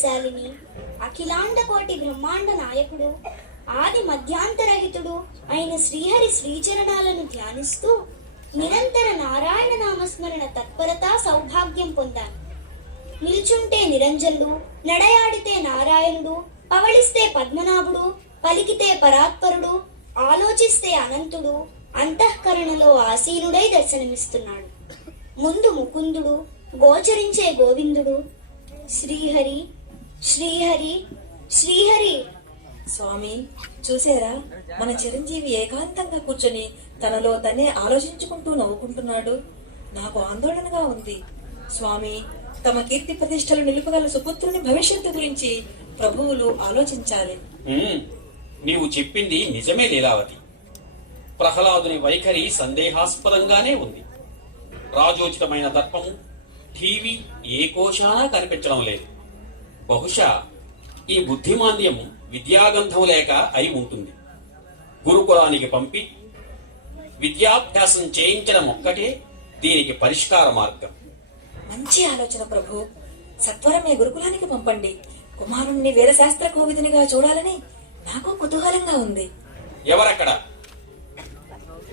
బలశాలిని, అఖిలాండ కోటి బ్రహ్మాండ నాయకుడు, ఆది మధ్యాంతరహితుడు అయిన శ్రీహరి శ్రీచరణాలను ధ్యానిస్తూ నిరంతర నారాయణ నామస్మరణ తత్పరతా సౌభాగ్యం పొందాను. నిల్చుంటే నిరంజనుడు, నడయాడితే నారాయణుడు, పవళిస్తే పద్మనాభుడు, పలికితే పరాత్పరుడు, ఆలోచిస్తే అనంతుడు అంతఃకరణలో ఆసీనుడై దర్శనమిస్తున్నాడు. ముందు ముకుందుడు, గోచరించే గోవిందుడు. శ్రీహరి శ్రీహరి శ్రీహరి. స్వామి, చూసారా, మన చిరంజీవి ఏకాంతంగా కూర్చొని తనలో తనే ఆలోచించుకుంటూ నవ్వుకుంటున్నాడు. నాకు ఆందోళనగా ఉంది. స్వామి, తమ కీర్తి ప్రతిష్టలు నిలుపగల సుపుత్రుని భవిష్యత్తు గురించి ప్రభువులు ఆలోచించాలి. నీవు చెప్పింది నిజమే లీలావతి. ప్రహ్లాదుని వైఖరి సందేహాస్పదంగానే ఉంది. రాజోచితమైన దర్పము, టీవీ ఏ కోశానా కనిపించడం లేదు. బహుశా ఈ బుద్ధిమాంద్యం విద్యాగంధం లేక అయి ఉంటుంది. గురుకులానికి పంపి విద్యాభ్యాసం చేయించడం ఒక్కటే దీనికి పరిష్కార మార్గం. మంచి ఆలోచన ప్రభు. సత్వరమే గురుకులానికి పంపండి. కుమారుణ్ణి వీరశాస్త్ర కోవిదునిగా చూడాలని నాకు కుతూహలంగా ఉంది. ఎవరక్కడ?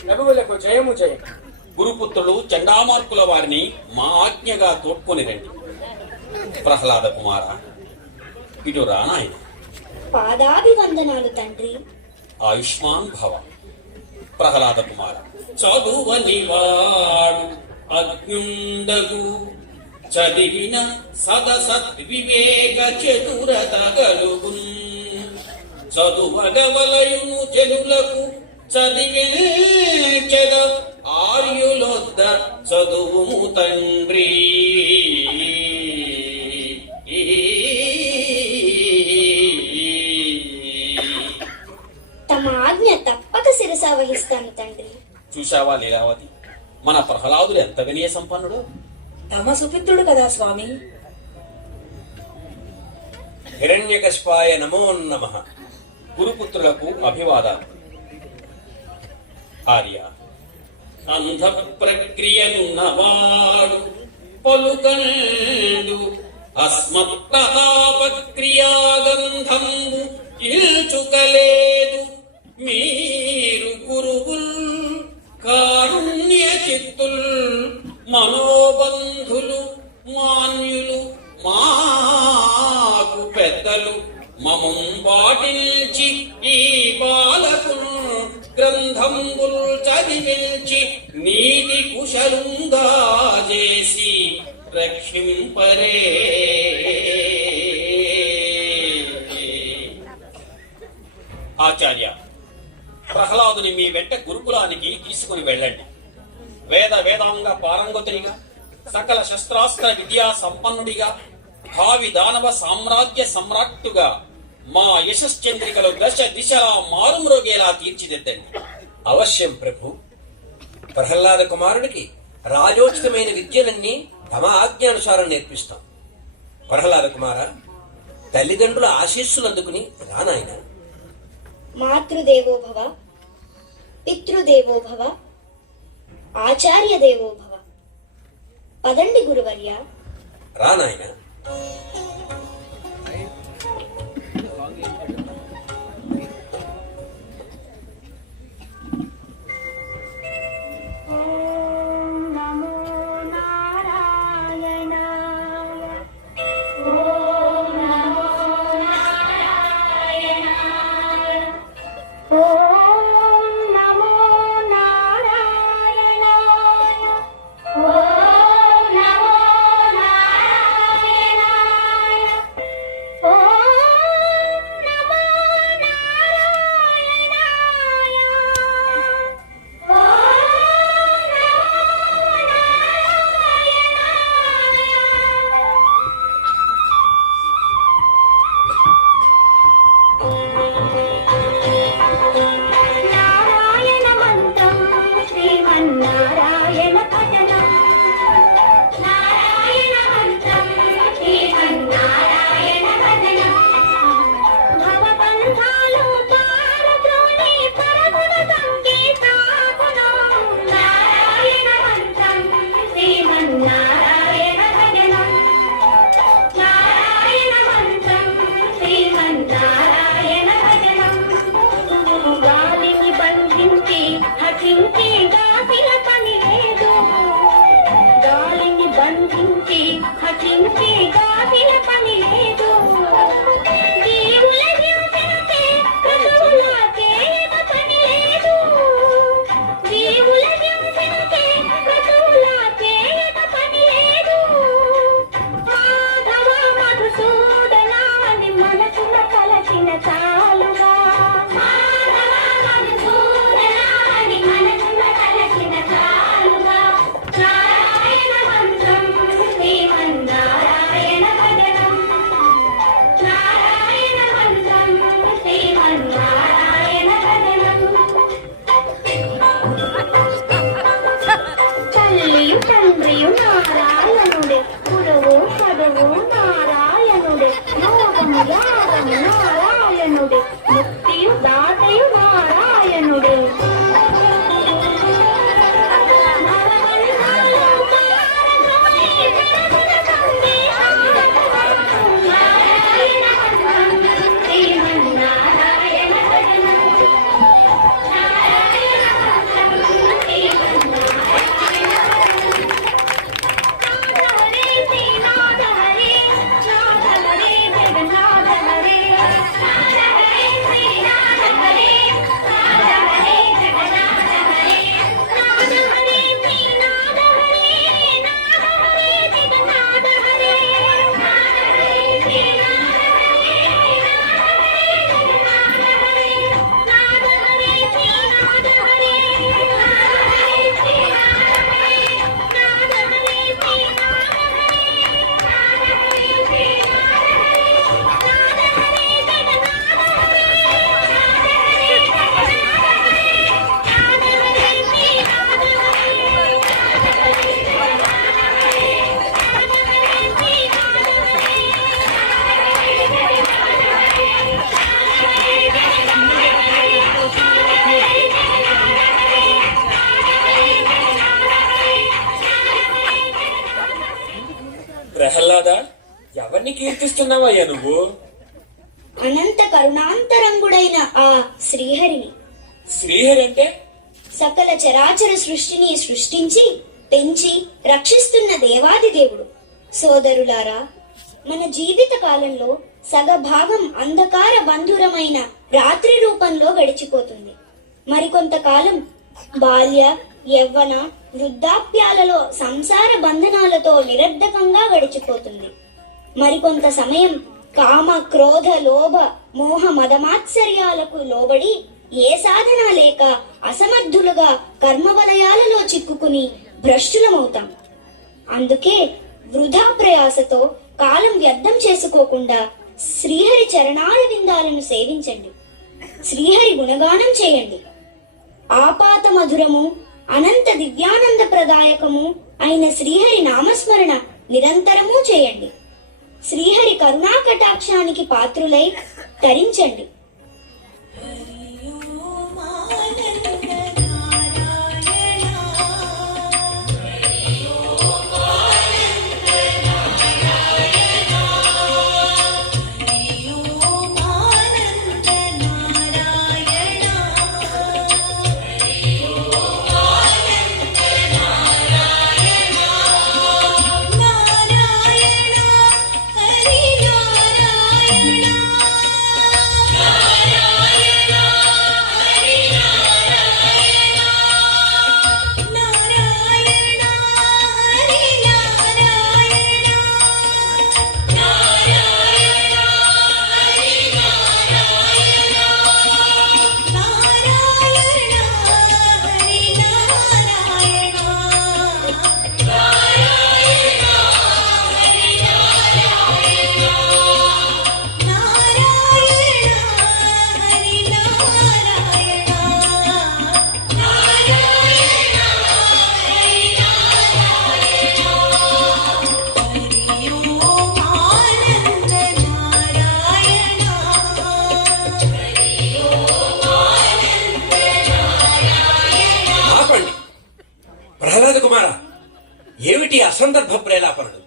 ప్రభువులకు జయము జయం. గురుపుత్రులు చండామార్కుల వారిని మా ఆజ్ఞగా తోడ్కొని రండి. ప్రహ్లాద కుమార, ఇటు రానాయన. పాదాభివందనాలు తండ్రి. ఆయుష్మాన్ భవ. ప్రహ్లాద కుమార, చదువని వాడు అజ్ఞుండగు, చదివిన సదసద్వివేక చతురత గలుగున్. చదువగవలయును జనులకు చదివించెద ఆర్యులొద్ద చదువుము తండ్రి. తమ ఆజ్ఞ తప్పక శిరస వహిస్తాను తండ్రి. చూశావా లీలావతి, మన ప్రహ్లాదుడు ఎంత వినయ సంపన్నుడు. తమ సుపుత్రుడు కదా స్వామి. హిరణ్యకశిపాయ నమో నమః. గురుపుత్రులకు అభివాదాలు. ఆర్య, అంధ ప్రక్రియనున్నవాడు పలుకండు, అస్మత్ప్రతాపక్రియాగంధంబు ఇల్చుకలేదు. మీరు గురువుల్ కారుణ్య చిత్తుల్, మనోబంధులు మాన్యులు, మాకు పెద్దలు, మమం పాటించి ఈ బాలకులు గ్రంథంబుల్ చదివించి నీతి కుశలుంగా చేసి రక్షింపరే. ఆచార్య, ప్రహ్లాదుని మీ వెంట గురుకులానికి తీసుకుని వెళ్ళండి. వేదాంగ పారంగతునిగా, సకల శస్త్రాస్త్ర విద్యా సంపన్నుడిగా, భావి దానవ సామ్రాజ్య సమ్రాట్టుగా మా యశశ్చంద్రికలు దశ దిశలా మారుమ్రోగేలా తీర్చిదిద్దండి. అవశ్యం ప్రభు. ప్రహ్లాద కుమారుడికి రాజోచితమైన విద్యలన్నీ తమ ఆజ్ఞానుసారం నేర్పిస్తాం. ప్రహ్లాద కుమార, తల్లిదండ్రుల ఆశీస్సులు అందుకుని రానాయన. మాతృదేవోభవ, పితృదేవోభవ, ఆచార్య దేవోభవ. పదండి గురువర్య. రానాయన. ఎవరిని కీర్తిస్తున్నావయ్యా నువ్వు? అనంత కరుణాంతరంగుడైన ఆ శ్రీహరిని. శ్రీహరి అంటే? సకల చరాచర సృష్టిని సృష్టించి పెంచి రక్షిస్తున్న దేవాది దేవుడు. సోదరులారా, మన జీవిత కాలంలో సగభాగం అంధకార బంధురమైన రాత్రి రూపంలో గడిచిపోతుంది. మరికొంతకాలం బాల్య యవ్వన వృద్ధాప్యాలలో సంసార బంధనాలతో నిరర్ధకంగా గడిచిపోతుంది. మరికొంత సమయం కామ క్రోధ లోభ మోహ మదమాత్సర్యాలకు లోబడి ఏ సాధన లేక అసమర్థులుగా కర్మవలయాలలో చిక్కుకుని భ్రష్టులమవుతాం. అందుకే వృధా ప్రయాసతో కాలం వ్యర్థం చేసుకోకుండా శ్రీహరి చరణాల విందాలను సేవించండి, శ్రీహరి గుణగానం చేయండి. ఆపాత మధురము అనంత దివ్యానంద ప్రదాయకము అయిన శ్రీహరి నామస్మరణ నిరంతరము చేయండి. శ్రీహరి కరుణా కటాక్షానికి పాత్రులై తరించండి. ప్రహ్లాద కుమార, ఏమిటి అసందర్భ ప్రేలాపనలు?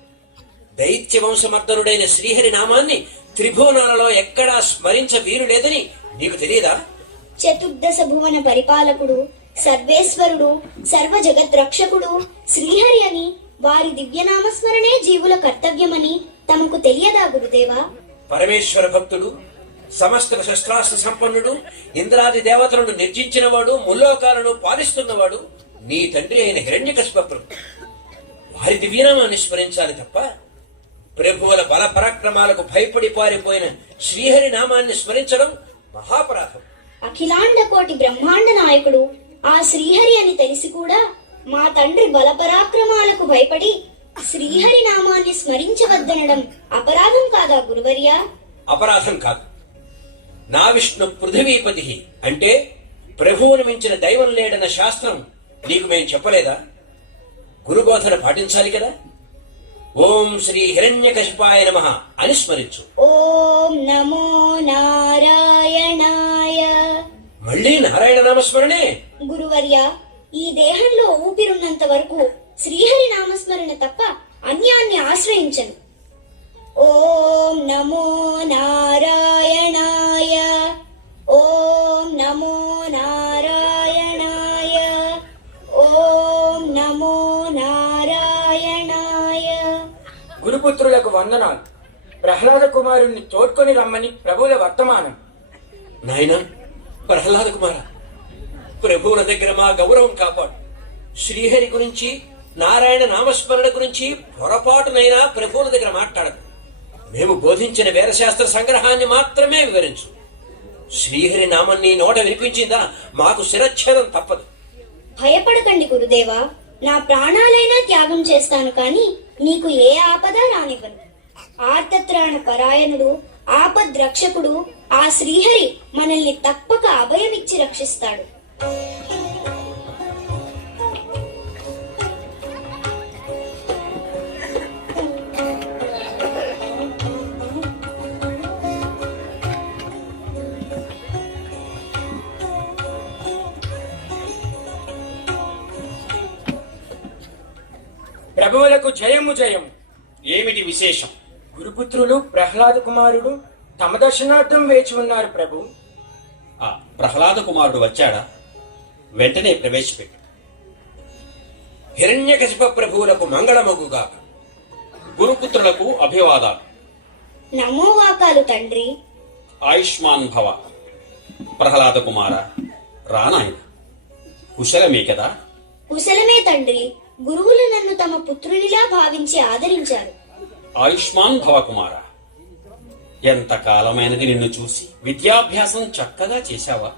దైత్య వంశమర్దనుడైన శ్రీహరి నామాన్ని త్రిభువనాలలో ఎక్కడా స్మరించ వీలు లేదని నీకు తెలియదా? చతుర్దశ భువన పరిపాలకుడు, సర్వేశ్వరుడు, సర్వ జగద్రక్షకుడు శ్రీహరి అని, వారి దివ్యనామస్మరణే జీవుల కర్తవ్యమని తమకు తెలియదా గురుదేవా? పరమేశ్వర భక్తుడు, సమస్త శస్త్రాస్త్ర సంపన్నుడు, ఇంద్రాది దేవతలను నిర్జించినవాడు, ముల్లోకాలను పాలిస్తున్నవాడు నీ తండ్రి అయిన హిరణ్యకశిప ప్రభు. వారి దివ్యనామాన్ని స్మరించాలి తప్ప ప్రభువుల బల పరాక్రమాలకు భయపడి పారిపోయిన శ్రీహరి నామాన్ని స్మరించడం మహాపరాధం. అఖిలాండ కోటి బ్రహ్మాండ నాయకుడు ఆ శ్రీహరి అని తెలిసి కూడా మా తండ్రి బలపరాక్రమాలకు భయపడి శ్రీహరి నామాన్ని స్మరించవద్దనడం అపరాధం కాదా గురువర్యా? అపరాధం కాదు. నా విష్ణు పృథివీపతి అంటే ప్రభువును మించిన దైవం లేడన్న శాస్త్రం నీకు మేము చెప్పలేదా? గురుబోధన పాటించాలి కదా. ఓం శ్రీ హిరణ్యకశిపాయ నమః అని స్మరించు. ఓం నమో నారాయణాయ. మళ్ళీ నారాయణ నామస్మరణే. గురువర్యా, ఈ దేహంలో ఊపిరున్నంత వరకు శ్రీహరి నామస్మరణ తప్ప అన్యాన్ని ఆశ్రయించను. ఓం నమో నారాయణాయ. ఓం నమో నారాయణాయ. ఓం నమో నారాయణాయ. గురుపుత్రులకు వందనాలు. ప్రహ్లాద కుమారుణ్ణి తోడ్కొని రమ్మని ప్రభువుల వర్తమానం. నాయనా ప్రహ్లాద కుమార, ప్రభువుల దగ్గర మా గౌరవం కాపాడు. శ్రీహరి గురించి, నారాయణ నామస్మరణ గురించి పొరపాటునైనా ప్రభువుల దగ్గర మాట్లాడదు. మేము బోధించిన వేదశాస్త్ర సంగ్రహాన్ని మాత్రమే వివరించు. శ్రీహరి నామాన్ని నోట వినిపించిందా మాకు శిరచ్ఛేదం తప్పదు. భయపడకండి గురుదేవా, నా ప్రాణాలైనా త్యాగం చేస్తాను కాని నీకు ఏ ఆపద రానివ్వను. ఆర్తత్రాణ పరాయణుడు, ఆపద్రక్షకుడు ఆ శ్రీహరి మనల్ని తప్పక అభయమిచ్చి రక్షిస్తాడు. ప్రభువులకు జయము జయము. ఏమిటి విశేషం? గురుపుత్రులు ప్రహ్లాద కుమారుడు తమ దర్శనార్థం వేచి ఉన్నారు ప్రభు. ఆ ప్రహ్లాద కుమారుడు వచ్చాడా? వెంటనే ప్రవేశపెట్టు. హిరణ్యకశిప ప్రభువులకు మంగళమగుగాక. గురుపుత్రులకు అభివాదాలు. నమోవాకాలు తండ్రి. ఆయుష్మాన్ భవ. ప్రహ్లాద కుమార, రానాయన. కుశలమే కదా? కుశలమే తండ్రి. గురువులు నన్ను తమ పుత్రునిలా భావించి ఆదరించారు. ఆయుష్మాన్ భవ కుమార. ఎంత కాలమైనది నిన్ను చూసి. విద్యాభ్యాసం చక్కగా చేశావా?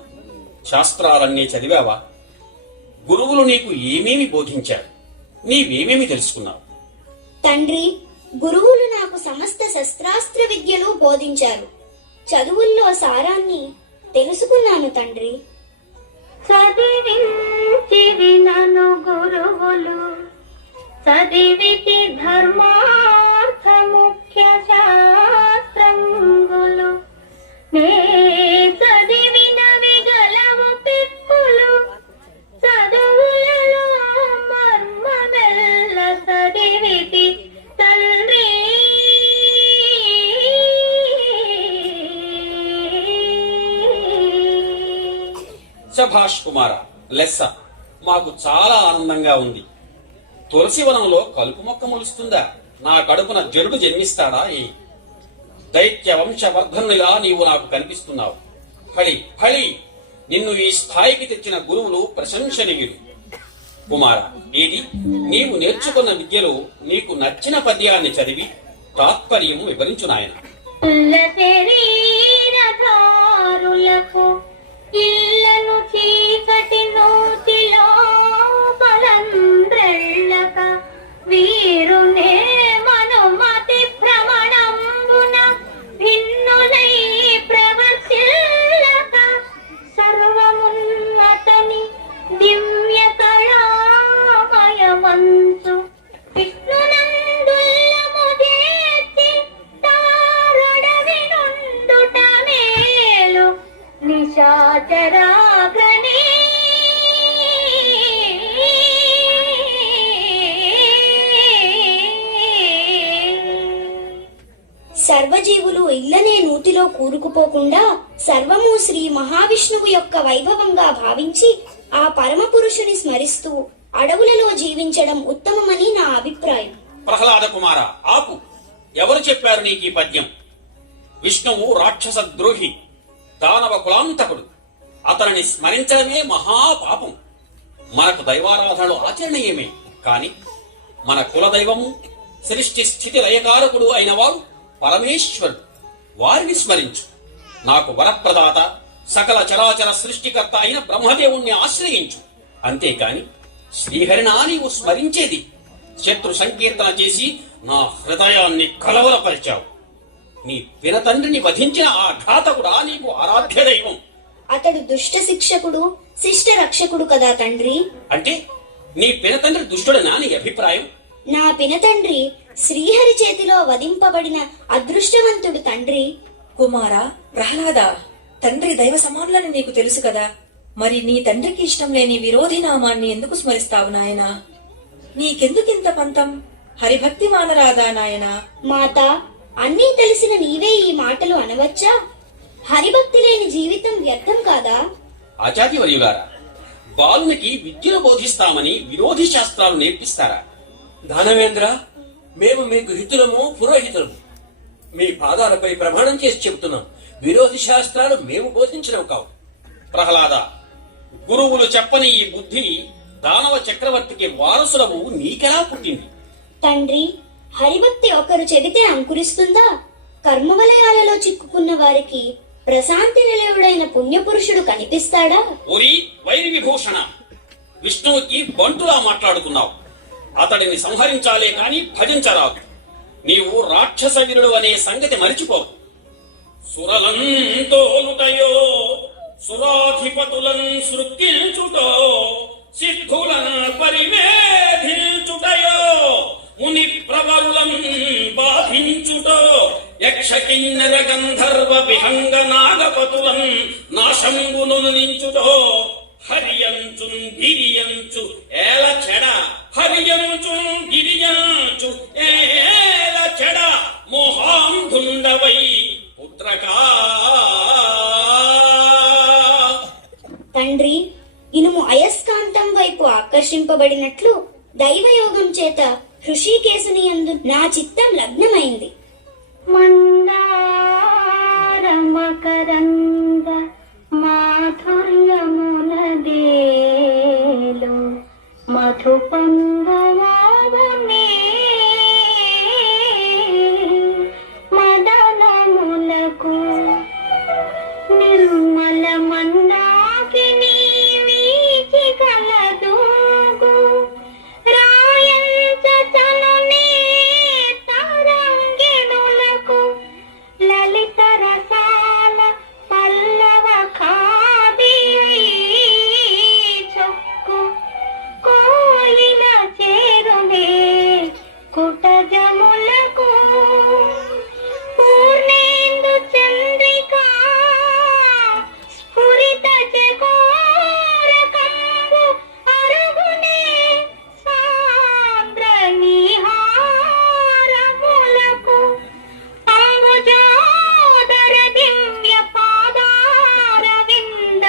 శాస్త్రాలన్నీ చదివావా? గురువులు నీకు ఏమేమి బోధించారు? నీవేమేమి తెలుసుకున్నావు? తండ్రి, గురువులు నాకు సమస్త శస్త్రాస్త్ర విద్యలు బోధించారు. చదువుల్లో సారాన్ని తెలుసుకున్నాను తండ్రి. చదివించి వినను గురువులు చదివితి ధర్మార్థ ముఖ్య శాస్త్రంగులు నే చదివిన విగలవు పిక్కులు చదువులలో మర్మమెల్ల చదివితి తండ్రి. శభాష్ కుమార, లెస్స. మాకు చాలా ఆనందంగా ఉంది. తులసివనంలో కలుపు మొక్క మొలుస్తుందా? నా కడుపున జరుడు జన్మిస్తాడా? దైత్య వంశవర్ధనునిగా నీవు నాకు కనిపిస్తున్నావు. ఫళి ఫళి, నిన్ను ఈ స్థాయికి తెచ్చిన గురువులు ప్రశంసనీయులు. కుమార, ఏది నీవు నేర్చుకున్న విద్యలో నీకు నచ్చిన పద్యాన్ని చదివి తాత్పర్యము వివరించు నాయన. శరీరధారులకు ఇళ్ళను చీకటి నూతిలో బలంద్రెళ్ళక వీరునే మనుమతి భ్రమణంబున భిన్నులై ప్రవర్తిల్లక సర్వమున్నతని దివ్య కళామయమంచు విష్ణునందుల్లము చేర్చి తారడవి నుండుట మేలు నిశాచరాగ్రనే. సర్వజీవులు ఇళ్లనే నూతిలో కూరుకుపోకుండా సర్వము శ్రీ మహావిష్ణువు యొక్క వైభవంగా భావించి ఆ పరమపురుషుని స్మరిస్తూ అడవులలో జీవించడం ఉత్తమమని నా అభిప్రాయం. ప్రహ్లాద కుమార, ఆపు. ఎవరు చెప్పారు నీకు ఈ పద్యం? విష్ణువు రాక్షస ద్రోహి, దానవ కులాంతకుడు. అతనిని స్మరించడమే మహాపాపం. మనకు దైవారాధనలు ఆచరణ ఏమే, కాని మన కులదైవము సృష్టి స్థితి లయకారకుడు అయిన వాడు పరమేశ్వరుడు. వారిని స్మరించు. నాకు వరప్రదాత సకల చరాచర సృష్టికర్త అయిన బ్రహ్మదేవుణ్ణి ఆశ్రయించు. అంతేకాని శ్రీహరినా నీవు స్మరించేది? శత్రు సంకీర్తన చేసి నా హృదయాన్ని కలవరపరిచావు. నీ పినతండ్రిని వధించిన ఆ ఘాతకుడా నీకు ఆరాధ్య దైవం. అతడు దుష్ట శిక్షకుడు, శిష్ట రక్షకుడు కదా తండ్రి. అంటే నీ పినతండ్రి దుష్టుడనా నీ అభిప్రాయం? నా పినతండ్రి శ్రీహరి చేతిలో వధింపబడిన అదృష్టవంతుడు తండ్రి. కుమార, ప్రహ్లాద, తండ్రి దైవ సమానులని నీకు తెలుసు కదా. మరి నీ తండ్రికి ఇష్టం లేని విరోధి నామాన్ని ఎందుకు స్మరిస్తావు నాయనా? నీకెందుకింత పంతం? హరిభక్తి మానరాదా నాయనా? మాత, అన్నీ తెలిసిన నీవే ఈ మాటలు అనవచ్చా? హరిభక్తి లేని జీవితం వ్యర్థం కాదా? ఆచార్యవర్యులారా, బాలునికి విద్యను బోధిస్తామని విరోధి శాస్త్రాలు నేర్పిస్తారా? దానవేంద్ర, మేము మీకు హితులము, పురోహితులము. మీ పాదాలపై ప్రమాణం చేసి చెబుతున్నాం, విరోధి శాస్త్రాలు మేము బోధించినవి కావు. ప్రహ్లాద, గురువులు చెప్పని ఈ బుద్ధి దానవ చక్రవర్తికి వారసులవు నీకెలా పుట్టింది? తండ్రి, హరిభక్తి ఒకరు చెబితే అంకురిస్తుందా? కర్మవలయాలలో చిక్కుకున్న వారికి ప్రశాంతి నిలయుడైన పుణ్యపురుషుడు కనిపిస్తాడా? ఓరి వైరి విభూషణ, విష్ణువుకి బంటులా మాట్లాడుతున్నావు. అతడిని సంహరించాలే కాని భజించరాదు. నీవు రాక్షస వీరుడు అనే సంగతి మరిచిపోవు. సురలంతోలుటయో, సురాధిపతులను సృక్కించుటో, సిద్ధులను పరివేధించుటయో, ముని ప్రవరులను బాధించుటో, యక్ష కిన్నెర గంధర్వ విహంగ నాగపతులను నాశంబును నించుటో, హరియంచు గిరియంచు ఏల చెడ, హరియంచు గిరియంచు ఏల చెడ, మోహా అన్నట్లు దైవయోగం చేత హృషికేశుని యందు నా చిత్తం లగ్నమైంది. మందారమకరంద మాధుర్యమునదేలు మధుపంగవాగునే మదనములకు నిర్మల మందాకిని వీచి కలదూగు రాయంచనునే తరంగిణులకు లలిత రసాల పల్లవ ఖాది చొక్కు కోయిల చేరునే కుటజములకు పూర్ణేందు చంద్రికా స్ఫురిత చకోరకంబు అరుగునే సాంద్ర నిహారములకు అంబుజోదర దివ్య పాదార వింద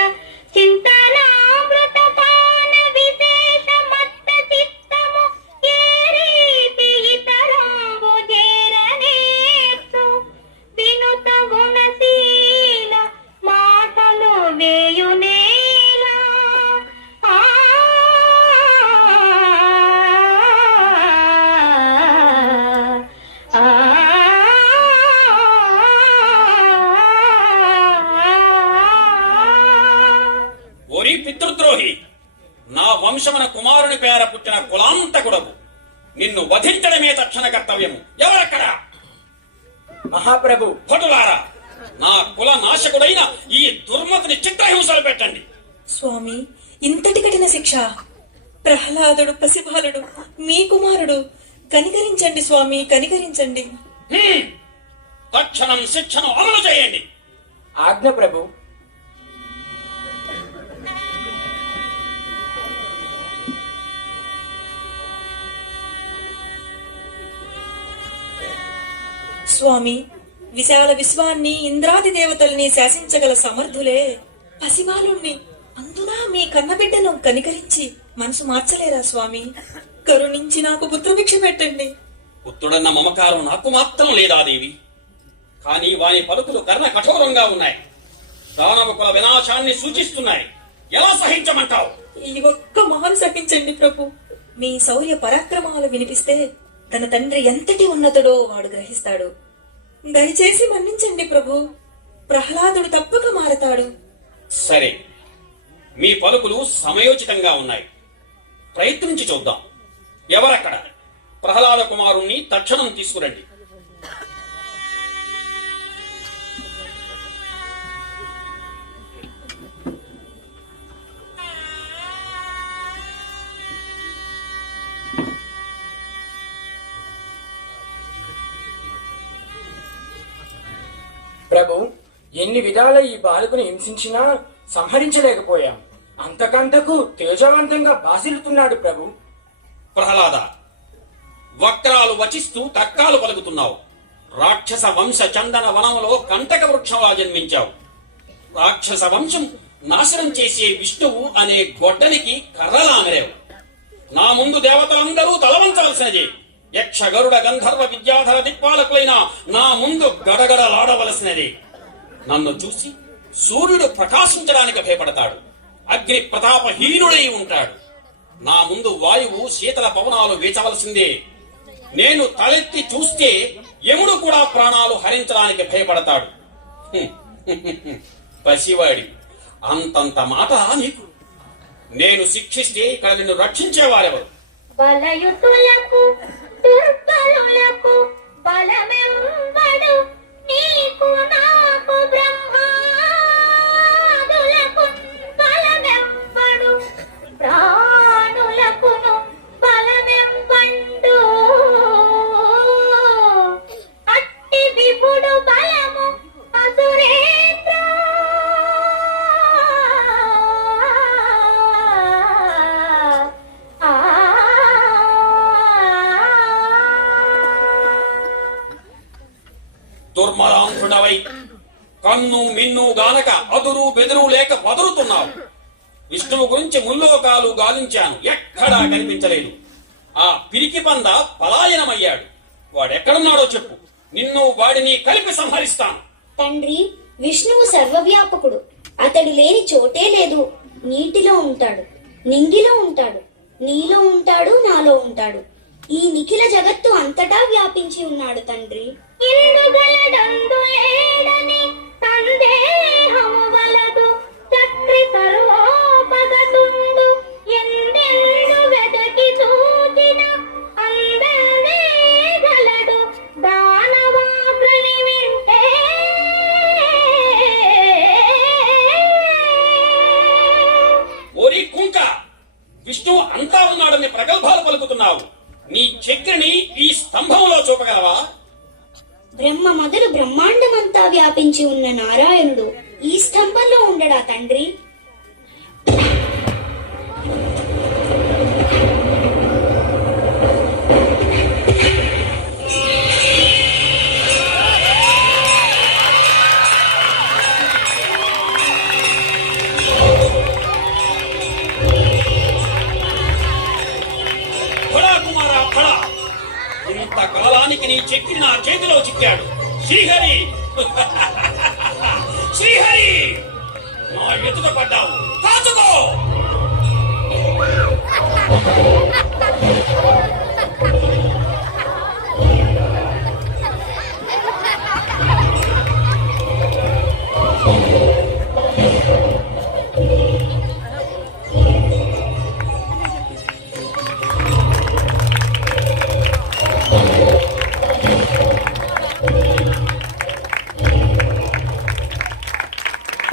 చింతనామృత పాన విశేష మత్త చిత్తము ఏ రీతి ఇతరంబు చేరనేర్చు వినుత గుణశీల మాటలు వేయునేలా ఆ ఆ ఓరి పితృద్రోహి, నా వంశమున కుమారుని పేర పుట్టిన కులాంతకుడవు. నిన్ను వధించడమే తక్షణ కర్తవ్యము. ఎవరక్కడ? మహాప్రభు, భటులారా, నా కుల నాశకుడైన ఈ దుర్మతిని చిత్రహింసలు పెట్టండి. స్వామి, ఇంతటి కఠిన శిక్ష! ప్రహ్లాదుడు పసిబాలుడు, మీ కుమారుడు. కనికరించండి స్వామి, కనికరించండి. హ్మ్. తక్షణం శిక్షను అమలు చేయండి. ఆజ్ఞ ప్రభు. స్వామి, విశాల విశ్వాన్ని ఇంద్రాది దేవతల్ని శాసించగల సమర్థులే పసిబాలుణ్ణి, అందునా మీ కన్నబిడ్డను కనికరించి మనసు మార్చలేరా స్వామి? కరుణించి నాకు పుత్రభిక్ష పెట్టండి. పుత్రుడన్న మమకారం నాకు మాత్రం లేదా దేవి? కానీ వాని పలుకులు కర్ణ కఠోరంగా ఉన్నాయి. దానవ కుల వినాశాన్ని సూచిస్తున్నాయి. ఎలా సహించమంటావు? ఈ ఒక్క మహాన్ సహించండి ప్రభు. మీ శౌర్య పరాక్రమాలు వినిపిస్తే తన తండ్రి ఎంతటి ఉన్నతుడో వాడు గ్రహిస్తాడు. దయచేసి మన్నించండి ప్రభు. ప్రహ్లాదుడు తప్పక మారతాడు. సరే, మీ పలుకులు సమయోచితంగా ఉన్నాయి. ప్రయత్నించి చూద్దాం. ఎవరక్కడ? ప్రహ్లాద కుమారుణ్ణి తక్షణం తీసుకురండి. ప్రభు, ఎన్ని విధాల ఈ బాలకుని హింసించినా సంహరించలేకపోయాం. అంతకంతకు తేజవంతంగా బాసిల్లుతున్నాడు ప్రభు. ప్రహ్లాద, వక్రాలు వచిస్తూ తర్కాలు పలుకుతున్నావు. రాక్షస వంశ చందన వనంలో కంటక వృక్షంలా జన్మించావు. రాక్షస వంశం నాశనం చేసే విష్ణువు అనే గొడ్డలికి కర్రలా మెరేవు. నా ముందు దేవతలందరూ తలవంచవలసినదే. యక్ష గరుడ గంధర్వ విద్యాధర దిక్పాలకులైన నా ముందు గడగడలాడవలసినదే. నన్ను చూసి సూర్యుడు ప్రకాశించడానికి భయపడతాడు. అగ్ని ప్రతాపహీనుడై ఉంటాడు. నా ముందు వాయువు శీతల పవనాలు వీచవలసిందే. నేను తలెత్తి చూస్తే యముడు కూడా ప్రాణాలు హరించడానికి భయపడతాడు. పసివాడి, అంతంత మాట నీకు. నేను శిక్షిస్తే ఇక్కడ నిన్ను రక్షించేవారెవరు? బలయుతులకు దుర్బలులకు బలమెంబడు నీకు నాకు బ్రహ్మాదులకు బలమెంబడు ప్రాణులకును బలమెంబండు అట్టి విపుడు బలము అసురేంద్ర దుర్మరాంధుడవై కన్ను మిన్ను గానక అదురు బెదురు లేక వదురుతున్నావు. విష్ణువు గురించి ముల్లోకాలు గాలించాను. ఎక్కడా కనిపించలేదు. ఆ పిరికి పంద పలాయనమయ్యాడు. వాడెక్కడున్నాడో చెప్పు, నిన్ను వాడిని కలిపి సంహరిస్తాను. తండ్రి, విష్ణువు సర్వవ్యాపకుడు. అతడు లేని చోటే లేదు. నీటిలో ఉంటాడు, నింగిలో ఉంటాడు, నీలో ఉంటాడు, నాలో ఉంటాడు. ఈ నిఖిల జగత్తు అంతటా వ్యాపించి ఉన్నాడు తండ్రి. ఇందుగలడందు లేడని సందేహము వలదు. చక్రి సర్వోపగతుండు ఎందెందు వెదకి చూచిన అందరే గలడు దానవాగ్రుని వింటే. ఓరి కుంక, విష్ణువు అంతా ఉన్నాడని ప్రగల్భాలు పలుకుతున్నావు. నీ చక్రిని ఈ స్తంభంలో చూపగలవా? బ్రహ్మ మొదలు బ్రహ్మాండమంతా వ్యాపించి ఉన్న నారాయణుడు ఈ స్తంభంలో ఉండడా తండ్రి? ఫడా కుమారా ఫడా, ఇంతకాలానికి నీ చక్రి నా చేతిలో చిక్కాడు. శ్రీహరి శ్రీహరి, నా ఎదుట పడ్డావు, కాచుకో.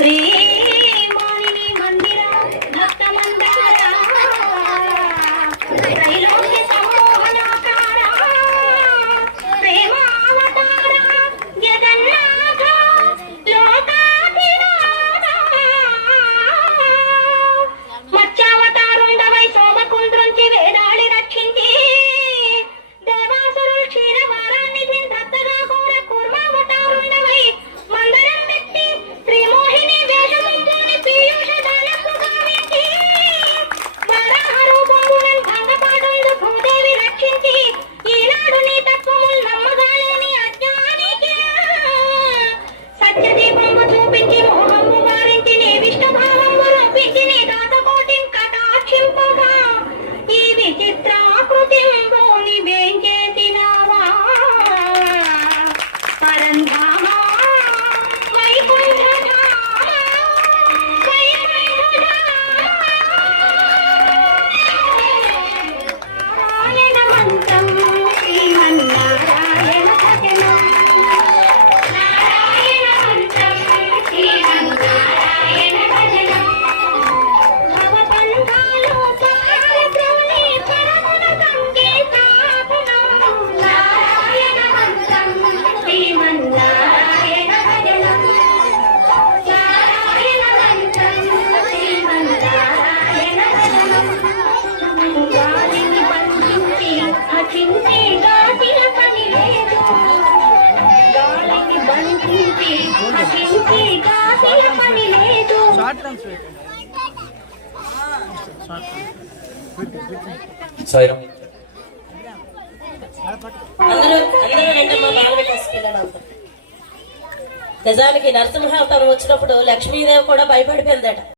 శ్రీమానిని మందిర భక్త మందార త్రైలోక్య సమోహనాకార ప్రేమావతార జగన్నాథ లోకాధినాథ. మత్స్యావతారుండవై సోమకుండ్రుంచి వేదాళి రక్షించి దేవాసురులు క్షీరవారాన్ని దత్తగా కోర కూర్మావతారుండవై మందరం పెట్టి శ్రీమోహిని వేషములోని పీయూష దానపు గావించి వరాహ రూపములను భంగపాటుండు భూదేవి రక్షించి ఈనాడు నీ తత్వములు నమ్మగాలేని అజ్ఞానికి సత్యదీపము చూపించి మోహము వారించి నీ విష్ణుభావము రూపించి నీ దాతకోటిని కటాక్షింపగా ఈ విచిత్రాకృతింబో నీవేం చేసినావా పరంధామా నారాయణమంతం శ్రీమన్నారాయణ భజనం. నారాయణమంతం శ్రీమన్నారాయణ భజనం. భవబంధాలు పారద్రోలి పరమున సంగీతాపునం. నారాయణమంతం శ్రీమన్నారాయణ భజనం. నారాయణమంతం శ్రీమన్నారాయణ భజనం. గాలిని బంధించి హసించి గాసిన పని లేదు. గాలిని బంధించి హసించి గాసిన పని లేదు. సాయిరామ్. అందరూ రెండమ్మా బాల వికాస్ పిల్లలంతా. నిజానికి నరసింహావతారం వచ్చినప్పుడు లక్ష్మీదేవి కూడా భయపడిపోయిందట.